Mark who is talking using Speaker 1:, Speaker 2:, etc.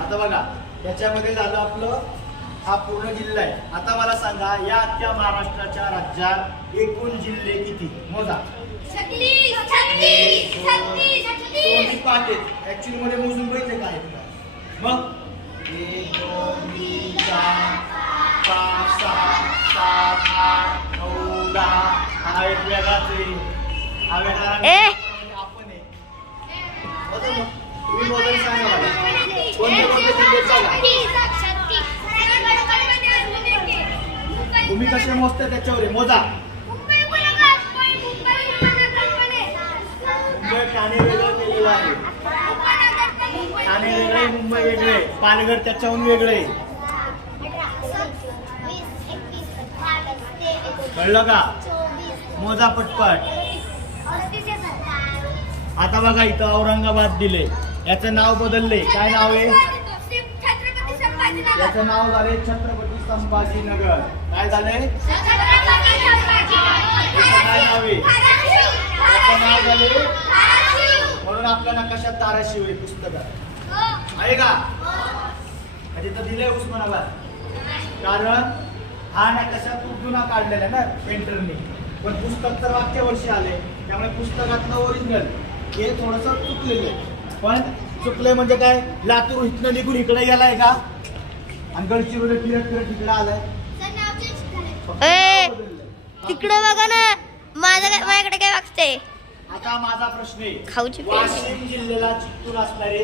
Speaker 1: आता बघा याच्यामध्ये झालं आपलं हा पूर्ण जिल्हा आहे. आता मला सांगा या अख्ख्या महाराष्ट्राच्या राज्यात एकूण जिल्हे किती? मोजा. मध्ये मोजून बघितले काय? मग? एक दोन तीन चार पाच सहा सात आठ नऊ दहा. हा एक वेगळाच आहे. हा वेगळा तुम्ही कसे मोजता त्याच्यावर? मोजा. मुंबई ठाणे वेगळं केलेलं आहे. ठाणे वेगळे मुंबई वेगळे. पालघर त्याच्याहून वेगळे. कळलं का? मोजा पटपट. आता बघा इथं औरंगाबाद दिले. याचं नाव बदलले. काय नाव आहे? याचं नाव झाले छत्रपती संभाजीनगर. काय झालंय नाव झाले? म्हणून आपल्याला कशात ताराशिव आहे? पुस्तकात. आहे का? म्हणजे तर दिलंय उस्मानाबाद. कारण हा नकाशा खूप जुना काढलेला आहे ना पेंटरने. पण पुस्तक तर मागच्या वर्षी आले. त्यामुळे पुस्तकातलं ओरिजिनल हे थोडस चुकलेलं आहे. पण चुकलंय म्हणजे काय? लातूर इथनं निघून इकडे गेलाय का? आणि गडचिरोली फिरत फिरत इकडे आलाय फक्त
Speaker 2: ए!
Speaker 1: नाव बदललंय.
Speaker 2: तिकडे बघा ना माझं काय माझ्याकडे काय वागते
Speaker 1: आता माझा प्रश्न आहे
Speaker 2: खाऊची पेंड.
Speaker 1: वाशिम जिल्ह्याला चित्तूर असणारे